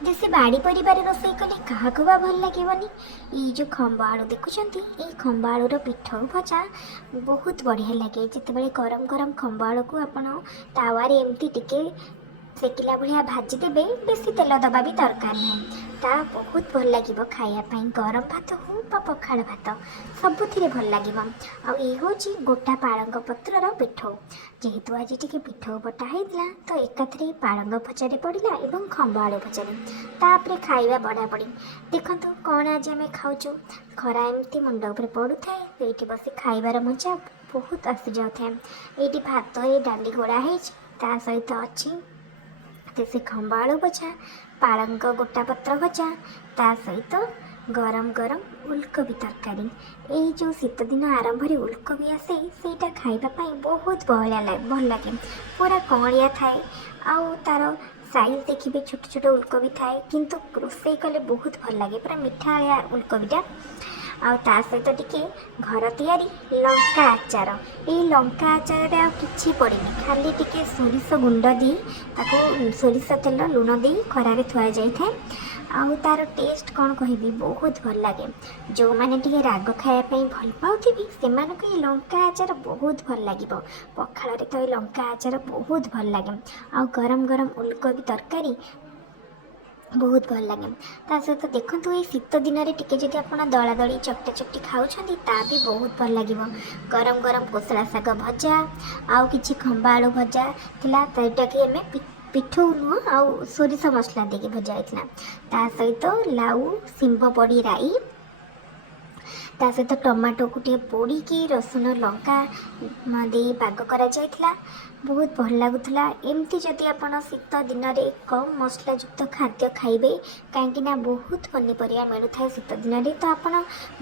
देसी बाड़ी परिवार रोषे कले क्या भल लगे। ये जो खंब आलू देखुंत ये खंब आलूर पिठ भजा बहुत बढ़िया लगे। जिते गरम गरम खंब आलू को आप तावारे एमती टिके सेकिला भाया भाजीदेवे, बेसी तेल दबा भी दरकार ना। ता बहुत भल लगे खायापाई, गरम भात हो पखाड़ भात सबुथिरे भल लगे। आई हूँ गोटा पालंग पत्रर पिठौ, जेहेतु आज टी पिठौ बटा होता तो एकाथरे पालंग भजारे पड़ा और खंब आलू भजारे तापर खाଇବା बड़ाबड़ी। देखो कौन आज आम खाऊँ, खरा एमती मुंड उपर पड़ू थाए तो ये बस खाइबार मजा बहुत आसी जाए। ये भात ये डाली गोड़ा है सहित अच्छी देसी खंब आलू भजा, पालंग गोटा पत्र भजा, ता सहित गरम गरम उलकोबी तरकारी। ये जो शीत दिन आरंभ उलकोबी आसे सेटा खाइबापी बहुत भल लगे। पूरा कौलिया थाए आउ तार साइज देखिए छोट छोट उलकोबी थाए, किंतु रोषे कले बहुत भल लगे। पूरा मिठाया उलकोबीटा आ सहित टिके घर तैयारी लंका आचार। ये लंका आचार कि पड़ेनि, खाली टिके सोरिष गुंड दी ताको सोरिष तेल लुण दे खरारे थुआ जाए। आउ तार टेस्ट कौन कहबी बहुत भल लगे। जो मैंने टिके राग खायापाई भल पाउथिबी सेमानकु ये लंका आचार बहुत भल लगे। पखाड़ तो ये लंका आचार बहुत भल लगे। आ गरम गरम उलकोबी तरकारी बहुत भल लगे। ता सहित देखो ये शीत दिन में टिके जदि आप दला दली चकटा चकटी खाऊँ ता भी बहुत भल लगे। गरम गरम कोसला शाग भजा आउ कि खंब आलू भजा थिला, ताटा कि आम पिठौ नुह आउ सोरिष मसला देके भजा होता। ता सहित लाउ सिंब पड़ी राई, ता सहित टमाटो को टे पोड़ी की रसुण लंका दे पाग करा जायथिला, बहुत भल लगुला। एमती जदि आपण शीत दिन में कम मसलायुक्त खाद्य खाइबे, कहीं बहुत पनीपरिया मिलू था शीत दिन में, तो आप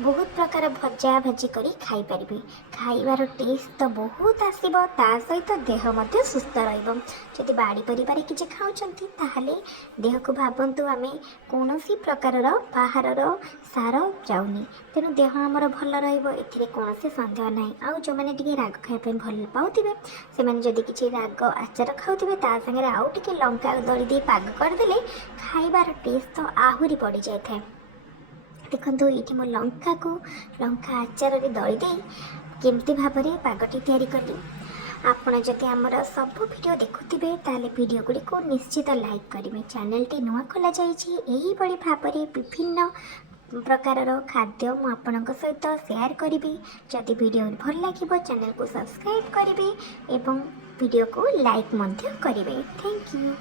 बहुत प्रकार भजा भाजी करी खाई पारिबे। खाइबार टेस्ट तो बहुत आसीबो, ता सहित देह मध्य सुस्थ रहिबो। जदि बाड़ी परिवार किछि खाउछंती ताहाले देह को भाबंतु आमे कोनोसी प्रकार बाहर सार जाउनी, तेणु देह आमर भल रहिबो, एथिरे कोनोसी संदेह नाही। आउ जो माने टिके राग खाइबे भल पाउथिबे से माने जदि किछि राग आचार खाउथिबे ता संगे आउ टिके लंका दली दे पाग करदेले खाइबार टेस्ट तो आहुरी पड़ी जाए। देखो ये मो लंका को लंका आचार दली दे केमती भाव में पागटी तैयारी कली। आपड़ जदि आमर सब वीडियो देखुथिबे ताले वीडियो गुड़ी को निश्चित लाइक करेंगे। चैनल टी नुआ खोला जाइए भाव में विभिन्न प्रकार खाद्य मुझे सहित शेयर करी। जदि वीडियो भल लगे चैनल को सब्सक्राइब करेंगे और वीडियो को लाइक करेंगे। Thank you.